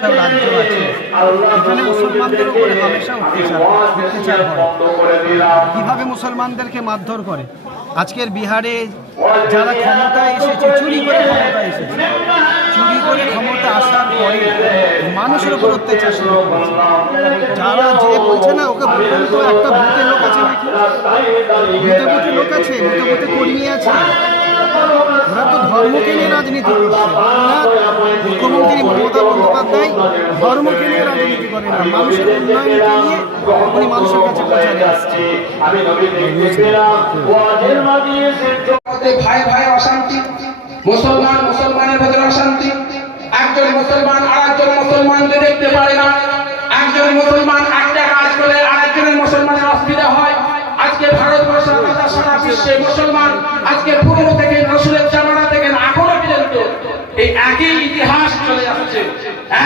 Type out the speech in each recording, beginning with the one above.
সব রাজ্য আছে, এখানে মুসলমানদের উপরে হামেশা অত্যাচার হয়। কীভাবে মুসলমানদেরকে মারধর করে। আজকের বিহারে যারা ক্ষমতায় এসেছে, চুরি করে ক্ষমতায় এসেছে, চুরি করে ক্ষমতা আসার পরে মানুষের উপর অত্যাচার শুরু করেছে। যারা যে বলছে না ওকে বলবেন তো একটা ভূতের লোক আছে নাকি, ভূতে লোক আছে, ভূতে কর্মী আছে, ওরা তো ধর্মকে নিয়ে রাজনীতি করছে। মুখ্যমন্ত্রী মমতা বন্দ্যোপাধ্যায় ধর্মকে নিয়ে রাজনীতি করে না, মানুষের উন্নয়নকে নিয়ে উনি মানুষের কাছে পৌঁছাতে আসছে। ভাই ভাই অশান্তি, মুসলমানের ভেতরে অশান্তি, একজন মুসলমান আর একজন মুসলমানকে দেখতে পারে না, একজন মুসলমান একটা কাজ করলে আরেকজনের মুসলমানের অসুবিধা হয়। আজকে ভারতবর্ষ সারা বিশ্বে মুসলমান আজকে পূর্ব থেকে রসুলের জামানা থেকে এখনো পর্যন্ত এই একই ইতিহাস চলে যাচ্ছে,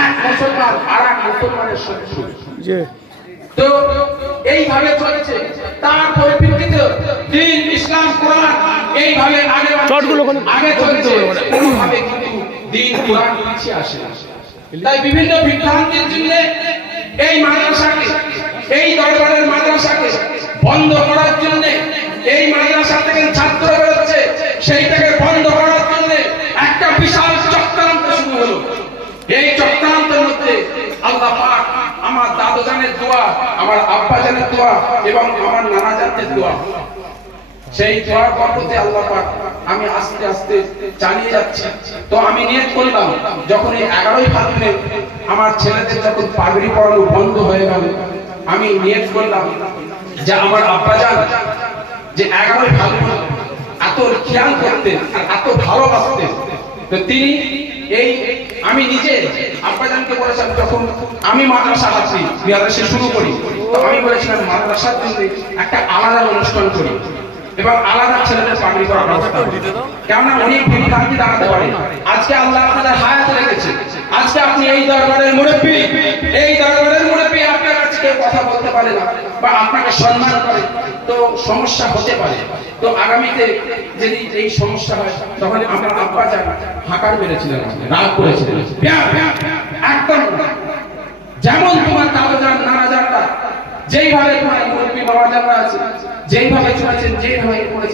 এক মুসলমান আর এক মুসলমানের শত্রু। তো এইভাবে চলেছে। তার পরিপ্রেক্ষিতে দ্বীন ইসলাম কোরআন এইভাবে আগে চলেছে, কোনোভাবে কিন্তু দ্বীন কোরআন পিছিয়ে আসে। তাই বিভিন্ন বিভ্রান্তির জন্য এই মাদ্রাসাকে, এই দরবারের মাদ্রাসাকে বন্ধ করার জন্য, এই মাদ্রাসা থেকে ছাত্র বেরোচ্ছে সেইটাকে বন্ধ করার জন্য একটা বিশাল চক্রান্ত শুরু হলো। এই চক্রান্তের মধ্যে আল্লাহ পাক আমার দাদু জানের দোয়া, আমার আব্বা জানের দোয়া এবং আমার নানা জানের দোয়া, সেই দোয়ার বরকতে আল্লাহ পাক আমি আস্তে আস্তে চালিয়ে যাচ্ছি। তো আমি নিয়ত করলাম, যখন এই 11ই ফাল্গুনে আমার ছেলেদের যখন পাগড়ি পরানো বন্ধ হয়ে গেল, আমি নিয়ত করলাম যে আমার আব্বা জান যে 11ই ফাল্গুন এত খেয়াল করতেন আর এত ভালোবাসতেন, তো তিনি এই আমি নিজে আব্বাজানকে বলেছিলাম, যখন আমি মাদ্রাসা শুরু করি, তো আমি বলেছিলাম মাদ্রাসার জন্য একটা আলাদা অনুষ্ঠান করি এবং আলাদা ছেলেদের পাগড়ি করার ব্যবস্থা করি, কেননা উনি বিভ্রান্তি দাঁড়াতে পারে। আজকে আল্লাহ আপনাদের হায়াত রেখেছে, আজকে আপনি এই দরবারের মুরব্বী, এই দরবারের মুরব্বী আপনার কাছে কেউ কথা বলতে পারে না বা আপনাকে সম্মান করে, তো সমস্যা হতে পারে। তো আগামীতে যদি এই সমস্যা হয়, তখন আমার আব্বা জান হাঁকার মেরেছিলেন, রাগ করেছিলেন, একদম যেমন তোমার দাদা জান নানা জানরা যেইভাবে তোমার মুরব্বী বাবা জানরা আছে, যেইভাবে চলেছেন, যেইভাবে করেছেন।